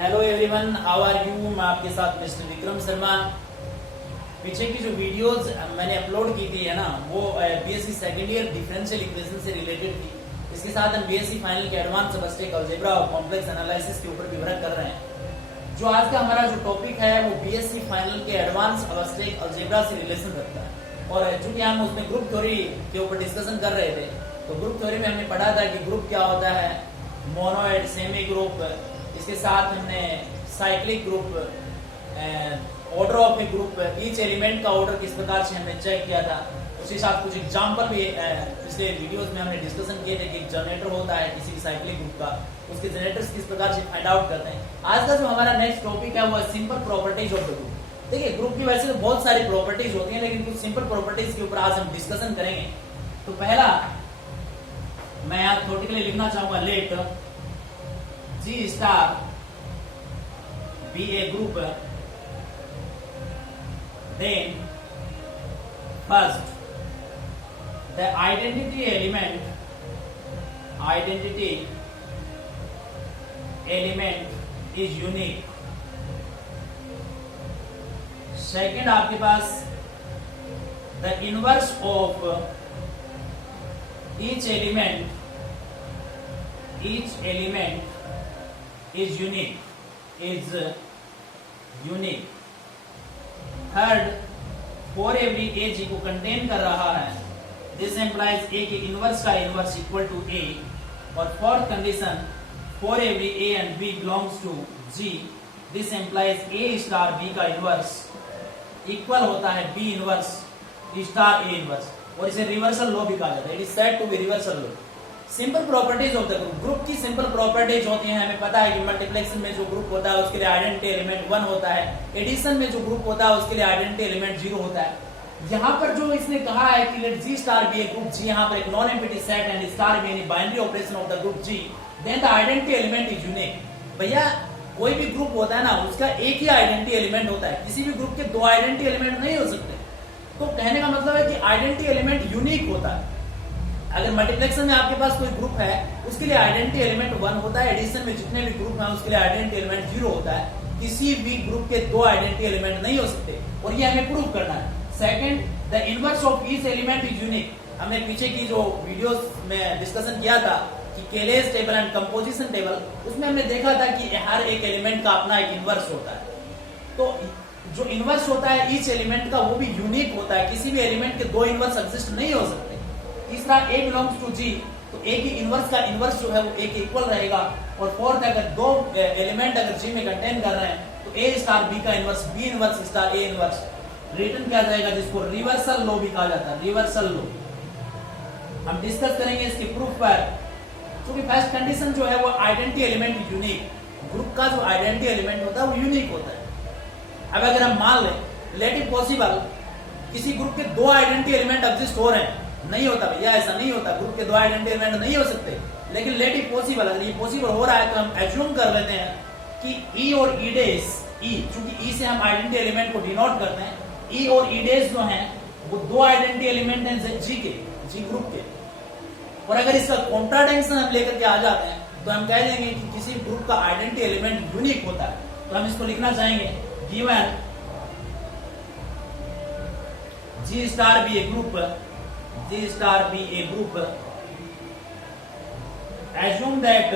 Hello everyone, how are you. मैं आपके साथ मिस्टर विक्रम शर्मा। पीछे की जो वीडियोस मैंने अपलोड की थी है ना, वो BSc second year differential equation से रिलेटेड थी। इसके साथ हम बीएससी फाइनल के एडवांस सबस्टेक अलजेब्रा और कॉम्प्लेक्स एनालिसिस के ऊपर विवरण कर रहे हैं। जो आज का हमारा जो टॉपिक है वो बीएससी फाइनल के एडवांस सबस्टेक अलजेब्रा से रिलेशन रखता है। और चूंकि हम उसमें ग्रुप थ्योरी के ऊपर डिस्कशन कर रहे थे, तो ग्रुप थ्योरी में हमने पढ़ा था कि ग्रुप क्या होता है, मोनोइड, सेमी ग्रुप, इसके साथ हमने cyclic group, order of A group, each element का ऑर्डर किस प्रकार से हमने चेक किया था। उसी साथ कुछ एग्जांपल भी पिछले वीडियोस में हमने डिस्कशन किए थे कि जनरेटर होता है किसी भी साइक्लिक ग्रुप का, उसके जनरेटर्स किस प्रकार से फाइंड आउट करते हैं। आज का जो हमारा नेक्स्ट टॉपिक है वो है simple properties of the group. देखिए, ग्रुप की वैसे तो बहुत सारी प्रॉपर्टीज होती हैं, लेकिन कुछ सिंपल प्रॉपर्टीज के ऊपर आज हम डिस्कशन करेंगे। तो पहला मैं यहाँ थोड़ी लिखना चाहूंगा, late G star be a group, then first the identity element is unique. Second आपके पास the inverse of each element is unique. Third, for every a g को कंटेन कर रहा है, this implies a के इनवर्स का inverse equal to a। और fourth condition, for every a and b belongs to g, this implies a star b का inverse equal होता है b inverse star a inverse. और इसे रिवर्सल लॉ भी कहा जाता है, it is said to be reversal law. Simple properties of the group, group की सिंपल प्रॉपर्टीज होती हैं। हमें पता है कि मल्टीप्लेक्शन में जो ग्रुप होता है उसके लिए आइडेंटिटी एलिमेंट 1 होता है, एडिशन में जो ग्रुप होता है उसके लिए आइडेंटिटी एलिमेंट 0 होता है। यहाँ पर जो इसने कहा है कि let G star be a group G, यहाँ पर एक non empty set and star be any binary operation of the group G, then the identity element is unique. भैया, कोई भी ग्रुप होता है ना, उसका एक ही आइडेंटिटी एलिमेंट होता है, किसी भी ग्रुप के दो आइडेंटिटी एलिमेंट नहीं हो सकते। तो कहने का मतलब है कि आइडेंटिटी एलिमेंट यूनिक होता है। अगर मल्टीप्लेक्शन में आपके पास कोई ग्रुप है, उसके लिए आइडेंटिटी एलिमेंट 1 होता है, एडिशन में जितने भी ग्रुप हैं उसके लिए आइडेंटिटी एलिमेंट 0 होता है। किसी भी ग्रुप के दो आइडेंटिटी एलिमेंट नहीं हो सकते, और ये हमें प्रूव करना है। Second, the inverse of each element is unique. हमने पीछे की जो वीडियोस में डिस्कशन किया था कि केलेस टेबल एंड कंपोजिशन टेबल, उसमें हमने देखा था कि हर एक एलिमेंट का अपना एक इनवर्स होता है। तो जो इनवर्स होता है ईच एलिमेंट का, वो भी यूनिक होता है, किसी भी एलिमेंट के दो इनवर्स एग्जिस्ट नहीं हो सकते। तीसरा, a बिलोंग्स टू g, तो a की इनवर्स का इनवर्स जो है वो a के इक्वल रहेगा। और फोर्थ, अगर दो एलिमेंट अगर g में कंटेन कर रहे हैं, तो a स्टार b का inverse b inverse star a inverse return किया जाएगा, जिसको रिवर्सल लॉ भी कहा जाता है, रिवर्सल लॉ। हम डिस्कस करेंगे इसके प्रूफ पर। क्योंकि फर्स्ट कंडीशन जो है वो आइडेंटिटी एलिमेंट यूनिक, ग्रुप का जो आइडेंटिटी एलिमेंट होता है वो यूनिक होता है। अब अगर हम मान लें, लेट इट पॉसिबल, किसी ग्रुप के दो आइडेंटिटी एलिमेंट एग्जिस्ट हो रहे हैं, नहीं होता भैया, ऐसा नहीं होता, ग्रुप के दो आइडेंटिटी एलिमेंट नहीं हो सकते। लेकिन लेट इट पॉसिबल, अगर ये पॉसिबल हो रहा है तो हम एज्यूम कर लेते हैं कि ई और ई डेज, ई चूंकि ई से हम आइडेंटिटी एलिमेंट को डिनोट करते हैं, ई और ई डेज जो हैं वो दो आइडेंटिटी एलिमेंट हैं जी के, जी ग्रुप के। और अगर इसका कॉन्ट्राडिक्शन हम लेकर के आ जाते हैं तो हम कह देंगे कि किसी ग्रुप का आइडेंटिटी एलिमेंट यूनिक होता है। तो हम इसको लिखना चाहेंगे, given G star be a group, G star be a group, assume that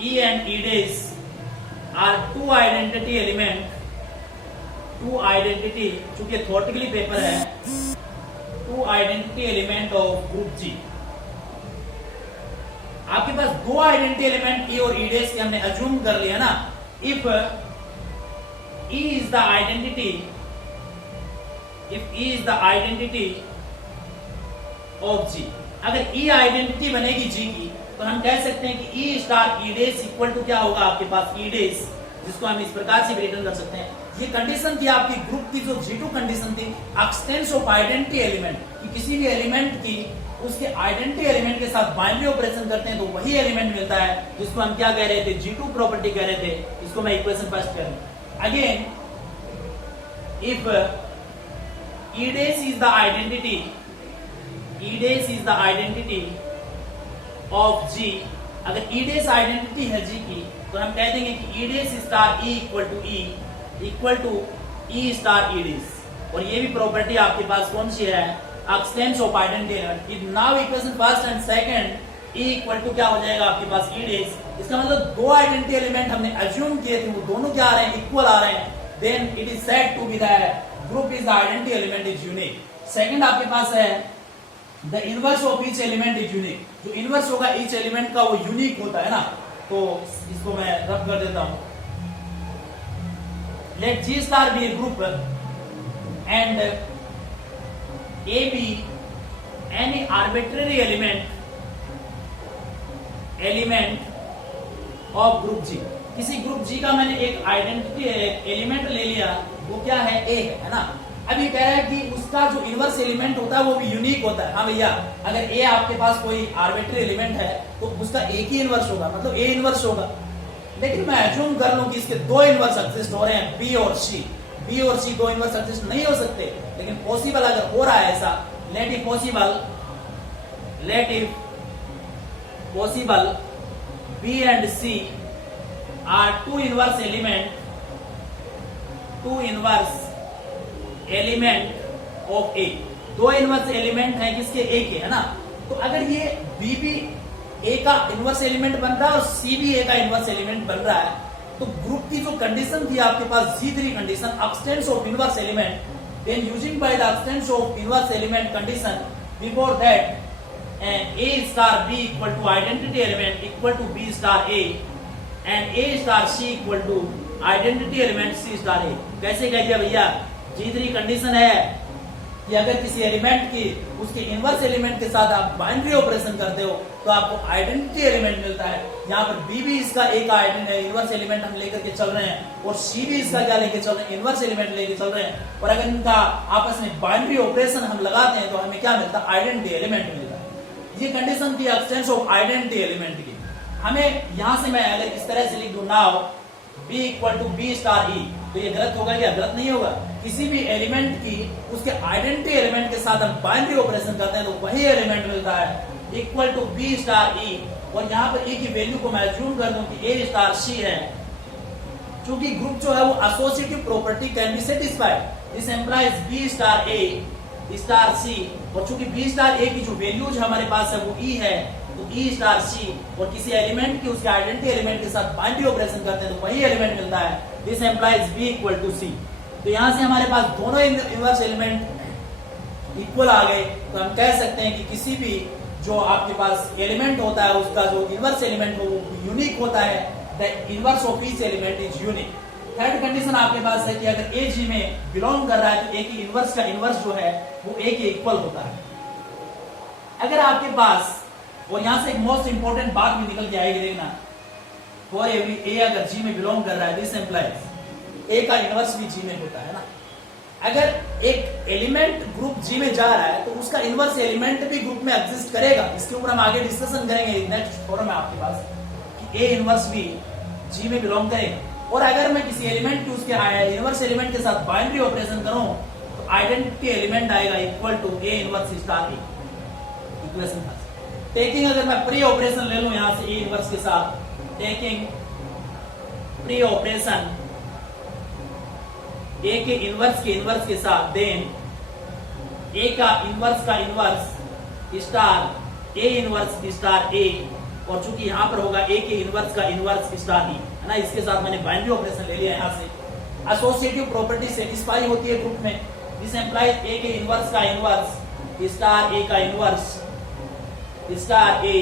E and E days are two identity element, two identity, चूंकि थ्योरेटिकली पेपर है, two identity element of group G। आपके पास दो identity element E और E days के हमने assume कर लिया ना। If E is the identity, if E is the identity of G, अगर E आइडेंटिटी बनेगी G की, तो हम कह सकते हैं कि E star E does equal to क्या होगा आपके पास, E डेज, जिसको हम इस प्रकार से भी रिटर्न कर सकते हैं। ये कंडीशन थी आपकी ग्रुप की, जो G2 कंडीशन थी, एक्सटेंस ऑफ आइडेंटिटी एलिमेंट, कि किसी भी एलिमेंट की उसके आइडेंटिटी एलिमेंट के साथ बाइनरी ऑपरेशन करते हैं तो वही एलिमेंट मिलता है, जिसको हम क्या कह रहे थे, G2 प्रॉपर्टी कह रहे थे। इसको मैं इक्वेशन फर्स्ट कह रहा हूं। Again, if E dash is the identity, E dash is the identity of G, अगर ई डेस आइडेंटिटी है जी की, तो हम कह देंगे कि e dash star e equal to e star e dash. और ये भी प्रॉपर्टी आपके पास कौन सी है, existence of identity element. Now equation first and second e equal to क्या हो जाएगा आपके पास ई डेस। इसका मतलब दो आइडेंटिटी एलिमेंट हमने अज्यूम किए थे, वो दोनों क्या आ रहे हैं, इक्वल आ रहे हैं। Then it is said to be the group is the identity element is unique. Second आपके पास है the inverse of each element is unique. जो इनवर्स होगा ईच एलिमेंट का वो यूनिक होता है ना। तो इसको मैं रब कर देता हूं। Let G star be a group and a b any arbitrary element of group G. किसी ग्रुप जी का मैंने एक आइडेंटिटी एलिमेंट ले लिया, वो क्या है, ए है ना। अब ये कह रहा है कि उसका जो इनवर्स एलिमेंट होता है वो भी यूनिक होता है। हाँ भैया, अगर ए आपके पास कोई आर्बिट्ररी एलिमेंट है तो उसका एक ही इनवर्स होगा, मतलब ए इनवर्स होगा। लेकिन मैं एज्यूम कर लूं कि इसके दो इनवर्स एग्जिस्ट हो रहे हैं, बी और सी। बी और सी दो इनवर्स एग्जिस्ट नहीं हो सकते, लेकिन पॉसिबल अगर हो रहा है ऐसा, let if possible b and c are two inverse element of a. दो इनवर्स एलिमेंट है किसके, ए के, है ना। तो अगर ये बी भी ए का इनवर्स एलिमेंट बन रहा है और सी भी ए का इनवर्स एलिमेंट बन रहा है, तो ग्रुप की जो कंडीशन थी आपके पास G3 condition, existence of inverse element, then using by the existence of inverse element condition, before that A star B equal to identity element equal to B star A and A star C equal to identity element C star A। कैसे कह दिया भैया, G3 condition है कि अगर किसी element की उसके इनवर्स एलिमेंट के साथ आप बाइनरी ऑपरेशन करते हो तो आपको आइडेंटिटी एलिमेंट मिलता है। यहाँ पर बी भी इसका एक इनवर्स एलिमेंट हम लेकर के चल रहे हैं और सी भी इसका क्या लेके चल रहे हैं, इनवर्स एलिमेंट लेके चल रहे हैं। और अगर इनका आपस में बाइनरी ऑपरेशन हम लगाते हैं तो हमें क्या मिलता है, आइडेंटिटी एलिमेंट मिलता है। ये कंडीशन थी एक्सटेंस ऑफ आइडेंटिटी एलिमेंट की। हमें यहां से मैं अगर इस तरह से लिख दूं, now B equal to b star e, तो ये गलत होगा क्या, गलत नहीं होगा। किसी भी एलिमेंट की उसके आइडेंटिटी एलिमेंट के साथ हम बाइनरी ऑपरेशन करते हैं तो वही एलिमेंट मिलता है, इक्वल टू बी स्टार ई। और यहाँ पर ई की वैल्यू को मैं अज्यूम कर दूं कि ए स्टार सी है। चूंकि ग्रुप जो है वो associative property can be satisfied, this implies b star a star c. और चूंकि बी स्टार ए की जो वैल्यूज हमारे पास है वो ई है, तो ई स्टार सी। और किसी एलिमेंट की उसके आइडेंटिटी एलिमेंट के साथ बाइनरी ऑपरेशन करते हैं तो वही एलिमेंट मिलता है, this implies b equal to c. तो यहां से हमारे पास दोनों इनवर्स एलिमेंट इक्वल आ गए। तो हम कह सकते हैं कि किसी भी जो आपके पास एलिमेंट होता है उसका जो इनवर्स एलिमेंट वो यूनिक होता है, the inverse of each element is unique. Third condition आपके पास है कि अगर ए जी में बिलोंग कर रहा है तो ए की इनवर्स का इनवर्स जो है वो ए के इक्वल होता है। अगर आपके पास, और यहां से एक मोस्ट इंपोर्टेंट बात भी निकल के आएगी, देखना, फॉर एवरी ए अगर जी में बिलोंग कर रहा है, दिस एम्प्लाइज ए का इनवर्स भी जी में होता है ना। अगर एक एलिमेंट ग्रुप जी में जा रहा है तो उसका इनवर्स एलिमेंट भी ग्रुप में एग्जिस्ट करेगा। इसके ऊपर हम आगे डिस्कशन करेंगे नेक्स्ट फोरम में आपके पास कि ए इनवर्स भी जी में बिलोंग करेगा। और अगर मैं किसी एलिमेंट की उसके इनवर्स एलिमेंट के साथ बाइनरी ऑपरेशन करूं तो आइडेंटिटी एलिमेंट आएगा equal to A inverse star A. Equation first taking, अगर मैं प्री ऑपरेशन ले लूं यहां से ए इनवर्स के साथ, टेकिंग प्री ऑपरेशन ए के इनवर्स के साथ, देन ए का inverse star a inverse star a. और चूंकि यहां पर होगा ए के इनवर्स का इनवर्स स्टार ई, है ना, इसके साथ मैंने बाइनरी ऑपरेशन ले लिया। यहां से एसोसिएटिव प्रॉपर्टी सेटिस्फाई होती है ग्रुप में, दिस एम्प्लाइज ए के इनवर्स का इनवर्स स्टार ए का inverse star A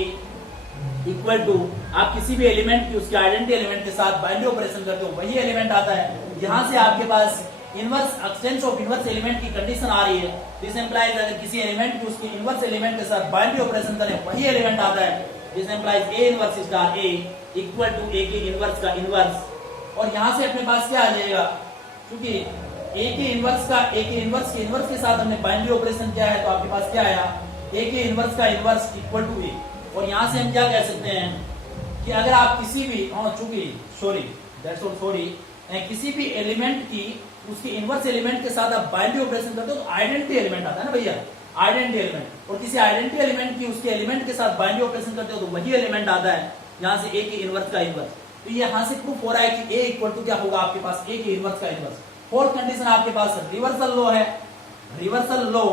equal to, आप किसी भी एलिमेंट की उसके आइडेंटिटी एलिमेंट के साथ बाइनरी ऑपरेशन करते हो वही एलिमेंट आता है। यहां से आपके पास inverse existence of inverse element की कंडीशन आ रही है, दिस एम्प्लाइज अगर किसी एलिमेंट की उसके इनवर्स एलिमेंट के साथ बाइनरी ऑपरेशन करें वही एलिमेंट आता है, this implies a inverse star A equal to a के इनवर्स का इनवर्स। और यहां से अपने पास क्या आ जाएगा, क्योंकि ए के इनवर्स के साथ हमने बाइनरी ऑपरेशन किया है तो आपके पास क्या आया, ए के इनवर्स का इनवर्स इक्वल टू ए। और यहां से हम क्या कह सकते हैं कि अगर आप किसी भी किसी भी एलिमेंट की उसके इनवर्स एलिमेंट के साथ आप बाइनरी ऑपरेशन करते हो तो आइडेंटिटी एलिमेंट आता है ना भैया, आइडेंटिटी एलिमेंट। और किसी आइडेंटिटी एलिमेंट की उसके एलिमेंट के साथ बाइनरी ऑपरेशन करते हो तो वही एलिमेंट आता है, यहां से a के इनवर्स का इनवर्स। तो यहां से प्रूफ हो रहा है कि a इक्वल टू क्या होगा आपके पास a के इनवर्स का इनवर्स। फोर्थ कंडीशन आपके पास रिवर्सल लॉ है। रिवर्सल लॉ,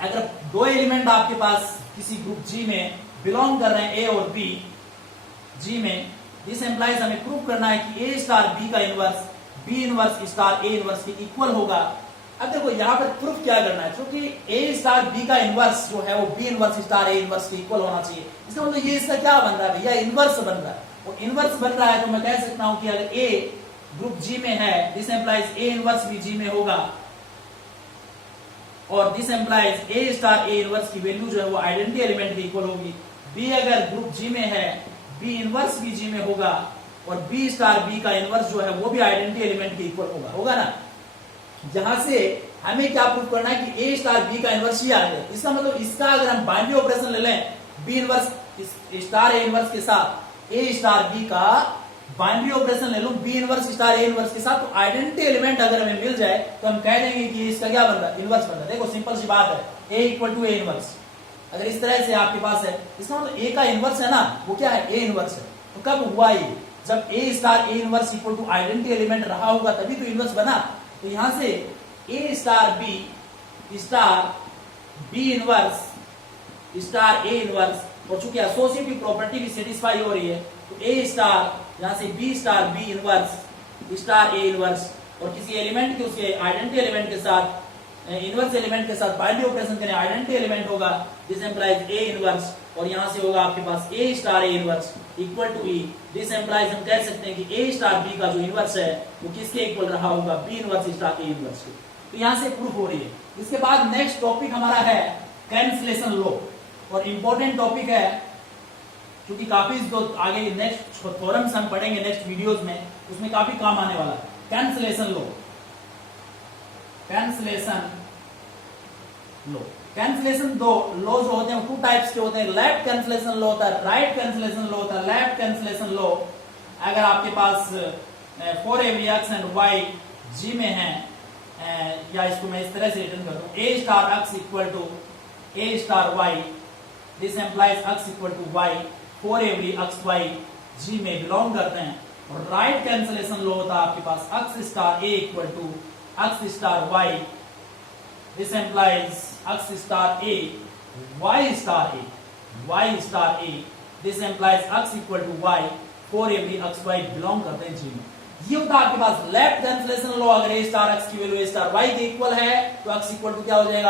अगर दो एलिमेंट आपके पास किसी ग्रुप G में बिलोंग कर रहे हैं a और b G में, दिस एम्प्लाइज हमें प्रूव करना है कि a स्टार b का inverse b inverse star a inverse के इक्वल होगा। अब देखो यहाँ पर प्रूफ क्या करना है, क्योंकि a स्टार b का इनवर्स जो है वो b inverse star a inverse के इक्वल होना चाहिए। इसका मतलब ये इसका क्या बन रहा है भैया, इनवर्स बन रहा है। और इनवर्स बन रहा है तो मैं कह सकता हूं कि अगर a ग्रुप G में है, दिस एम्प्लाइज a इनवर्स भी G में होगा, और this implies a star a inverse की वैल्यू जो है वो आइडेंटिटी एलिमेंट के इक्वल होगी। b अगर ग्रुप G में है, b इनवर्स भी G में होगा, और b स्टार b का इनवर्स जो है वो भी आइडेंटिटी एलिमेंट के इक्वल होगा ना। जहां से हमें क्या प्रूव करना है कि a स्टार b का इनवर्स ही आ गया। इसका मतलब इसका अगर हम बाइनरी ऑपरेशन ले लें b inverse star a inverse के साथ, a स्टार b का बाइनरी ऑपरेशन ले लूं b inverse star a inverse के साथ, तो आइडेंटिटी एलिमेंट अगर हमें मिल जाए तो हम कह देंगे कि इसका क्या बन रहा है, इनवर्स बन रहा है। देखो सिंपल सी बात है, a equal to a inverse. अगर इस तरह से आपके पास है, इसका मतलब a का इनवर्स है ना, वो क्या है, a इनवर्स है। तो कब हुआ ये, जब a star a inverse equal to identity element रहा होगा तभी तो इनवर्स बना। तो यहां से a star b star b inverse star a inverse, और चूंकि एसोसिएटिव प्रॉपर्टी भी सेटिस्फाई हो रही है, तो a स्टार यहां से b star b inverse star a inverse, और किसी एलिमेंट के उसके आइडेंटिटी एलिमेंट के साथ, इनवर्स एलिमेंट के साथ बाइनरी ऑपरेशन करें, आइडेंटिटी एलिमेंट होगा, दिस एम्प्लाइज a इनवर्स, और यहां से होगा आपके पास a star a inverse equal to e। This implies हम कह सकते हैं कि a स्टार b का जो इनवर्स है वो किसके इक्वल रहा होगा, b inverse star a inverse के। तो यहां से प्रूफ हो रही है। इसके बाद नेक्स्ट टॉपिक हमारा है कैंसलेशन लॉ, और इंपॉर्टेंट टॉपिक है क्योंकि काफी जो आगे नेक्स्ट थ्योरम्स हम पढ़ेंगे नेक्स्ट वीडियोस में, उसमें काफी काम आने वाला है। Cancellation law, cancellation law, cancellation दो लॉ जो होते हैं टू टाइप्स के होते हैं। लेफ्ट कैंसलेशन लॉ होता है, राइट कैंसलेशन लॉ होता है। लेफ्ट कैंसलेशन लॉ, अगर आपके पास for every x and y G में है, या इसको मैं इस तरह से रिटर्न कर दूं, a star x equal to a star y, this implies x equal to y for every x y G में बिलोंग करते हैं। और राइट कैंसलेशन लॉ होता है आपके पास x star a equal to x star y, this implies x star a y star a y star a, this implies x equal to y for every x y belong करते हैं G में। ये होता है आपके पास left cancellation law. अगर a star x की value a star y के इक्वल है तो x इक्वल टू क्या हो जाएगा,